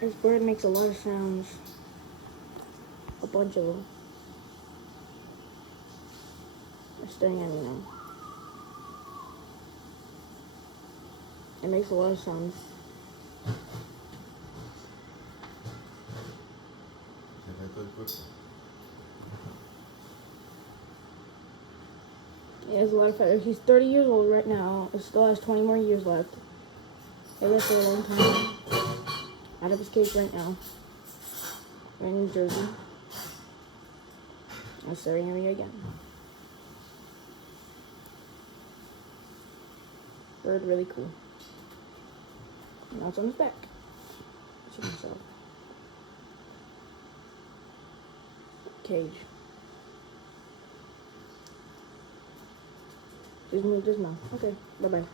This bird makes a lot of sounds. A bunch of them. They're staring at me now. It makes a lot of sounds. He has a lot of feathers. He's 30 years old right now. It still has 20 more years left. He lived for a long time. Out of his cage right now. We're in New Jersey. I'm staring at me again. Bird, really cool. Now it's on his back. See myself. Cage. Just moved his mouth. Okay, bye-bye.